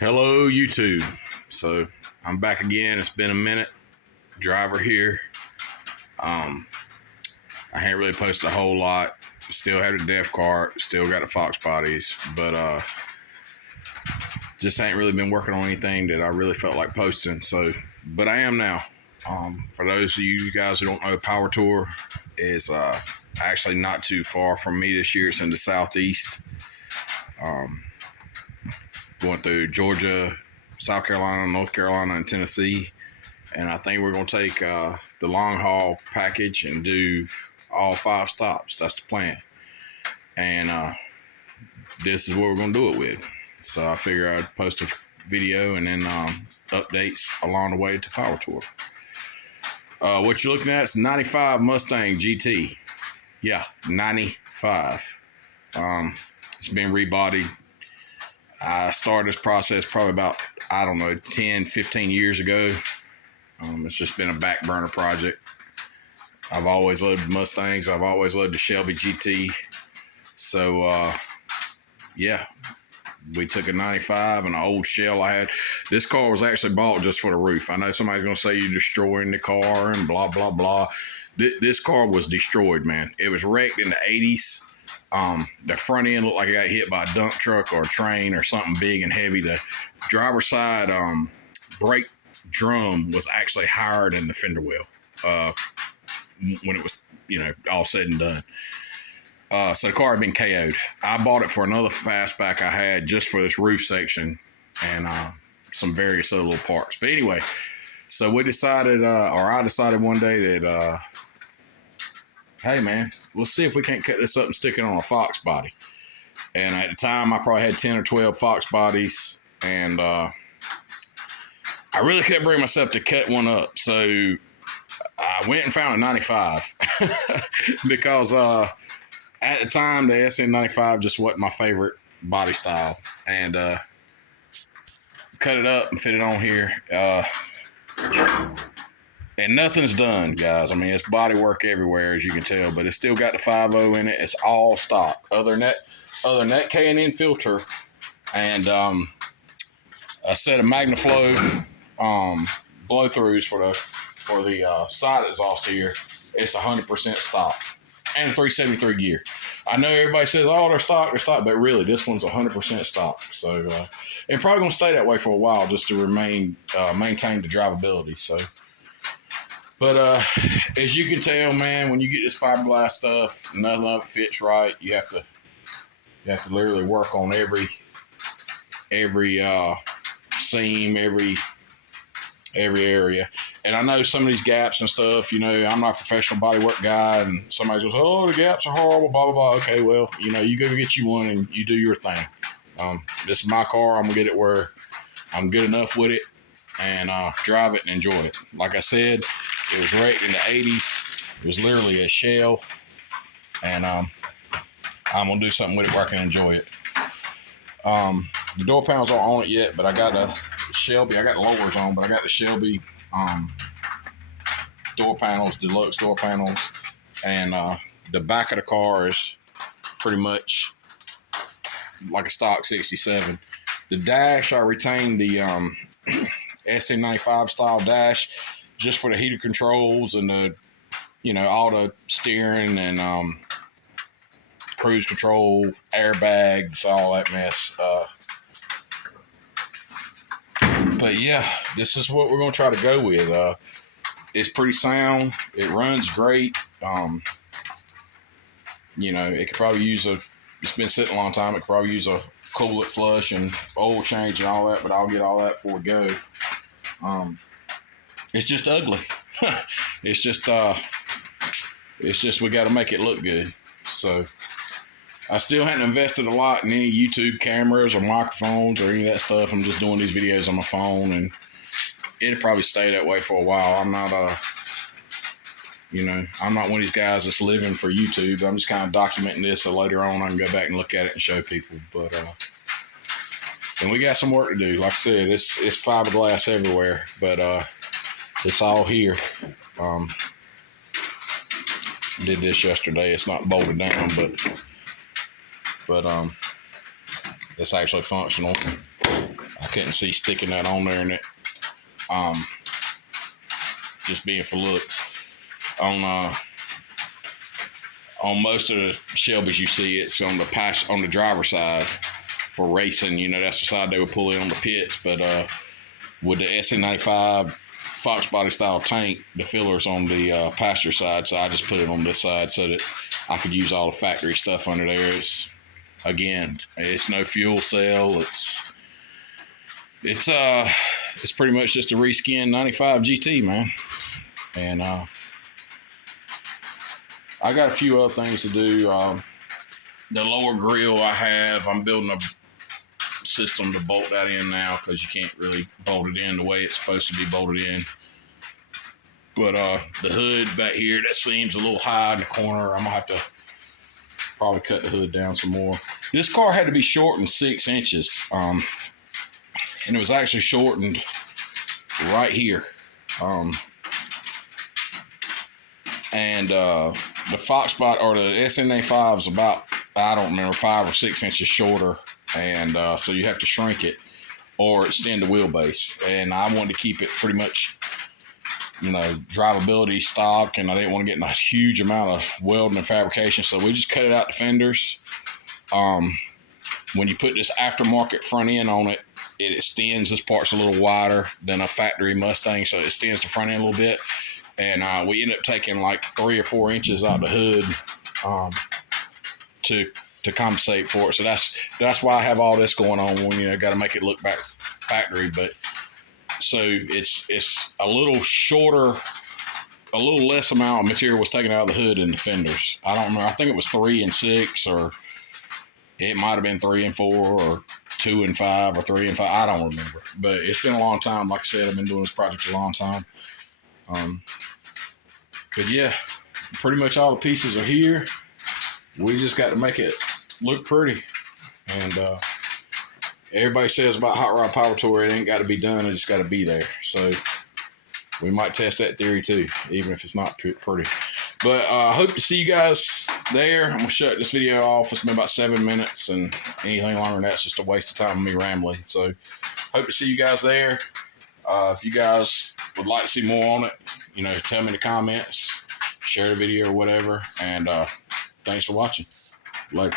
Hello YouTube. So I'm back again. It's been a minute. Driver here. I ain't really posted a whole lot. Still had a def cart, still got the Fox bodies, but just ain't really been working on anything that I really felt like posting. So but I am now. For those of you guys who don't know, Power Tour is actually not too far from me this year. It's in the southeast. Going through Georgia, South Carolina, North Carolina, and Tennessee. And I think we're going to take the long haul package and do all 5 stops. That's the plan. And this is what we're going to do it with. So I figure I'd post a video and then updates along the way to Power Tour. What you're looking at is 95 Mustang GT. Yeah, 95. It's been rebodied. I started this process probably about, 10, 15 years ago. It's just been a back burner project. I've always loved Mustangs. I've always loved the Shelby GT. So, yeah, we took a 95 and an old shell I had. This car was actually bought just for the roof. I know somebody's going to say you're destroying the car and blah, blah, blah. This car was destroyed, man. It was wrecked in the 80s. The front end looked like it got hit by a dump truck or a train or something big and heavy. The driver's side brake drum was actually higher than the fender well when it was, all said and done. So the car had been KO'd. I bought it for another fastback I had just for this roof section and some various other little parts. But anyway, so we decided, or I decided one day that, hey man, let's see if we can't cut this up and stick it on a Fox body. And at the time, I probably had 10 or 12 Fox bodies, and I really couldn't bring myself to cut one up. So I went and found a 95 because at the time, the SN95 just wasn't my favorite body style. And cut it up and fit it on here. And nothing's done, guys. I mean, it's body work everywhere, as you can tell, but it's still got the 5.0 in it. It's all stock. Other than that K&N filter and a set of MagnaFlow blow-throughs for the side exhaust here, it's 100% stock. And a 373 gear. I know everybody says, oh, they're stock, but really, this one's 100% stock. So, and probably going to stay that way for a while just to maintain the drivability. So. But as you can tell, man, when you get this fiberglass stuff, nothing of it fits right. You have to literally work on every seam, every area. And I know some of these gaps and stuff. I'm not a professional bodywork guy, and somebody goes, "Oh, the gaps are horrible." Blah blah blah. Okay, well, you go get you one and you do your thing. This is my car. I'm gonna get it where I'm good enough with it and drive it and enjoy it. Like I said. It was wrecked in the 80s. It was literally a shell. And I'm going to do something with it where I can enjoy it. The door panels aren't on it yet, but I got a Shelby. I got the lowers on, but I got the Shelby door panels, deluxe door panels. And the back of the car is pretty much like a stock 67. The dash, I retained the SN95 style dash. Just for the heater controls and the, all the steering and cruise control, airbags, all that mess. But yeah, this is what we're gonna try to go with. It's pretty sound. It runs great. It could probably use it's been sitting a long time. It could probably use a coolant flush and oil change and all that. But I'll get all that before we go. It's just ugly. It's just we got to make it look good. So I still hadn't invested a lot in any YouTube cameras or microphones or any of that stuff. I'm just doing these videos on my phone, and it'll probably stay that way for a while. I'm not I'm not one of these guys that's living for YouTube. I'm just kind of documenting this so later on I can go back and look at it and show people. But and we got some work to do. Like I said, it's fiberglass everywhere, but it's all here. Did this yesterday. It's not bolted down, but it's actually functional. I couldn't see sticking that on there, and it just being for looks. On most of the Shelbys you see, it's on the driver's side for racing. You know, that's the side they would pull in on the pits. But with the SN95 Fox body style tank, the filler's on the passenger side, so I just put it on this side so that I could use all the factory stuff under there. It's no fuel cell. It's pretty much just a reskin 95 GT, man. And I got a few other things to do. The lower grill I'm building a system to bolt that in now, because you can't really bolt it in the way it's supposed to be bolted in. But the hood back here, that seam's a little high in the corner. I'm gonna have to probably cut the hood down some more. This car had to be shortened 6 inches, and it was actually shortened right here. And the Fox bot, or the SNA5 is about, I don't remember, 5 or 6 inches shorter, and so you have to shrink it or extend the wheelbase. And I wanted to keep it pretty much, you know, drivability stock, and I didn't want to get in a huge amount of welding and fabrication, so we just cut it out to fenders. When you put this aftermarket front end on it, it extends. This part's a little wider than a factory Mustang, so it extends the front end a little bit. And we ended up taking like 3 or 4 inches out the hood to compensate for it. So that's why I have all this going on. When, you know, got to make it look back factory. But so it's a little shorter, a little less amount of material was taken out of the hood in the fenders. I don't remember. I think it was 3 and 6, or it might have been 3 and 4, or 2 and 5, or 3 and 5. I don't remember. But it's been a long time. Like I said, I've been doing this project a long time. But yeah, pretty much all the pieces are here. We just got to make it look pretty. And everybody says about Hot Rod Power Tour, it ain't got to be done, it just got to be there. So we might test that theory too, even if it's not pretty. But I hope to see you guys there. I'm going to shut this video off. It's been about 7 minutes, and anything longer than that's just a waste of time of me rambling. So hope to see you guys there. If you guys would like to see more on it, you know, tell me in the comments, share the video or whatever. And thanks for watching. Later.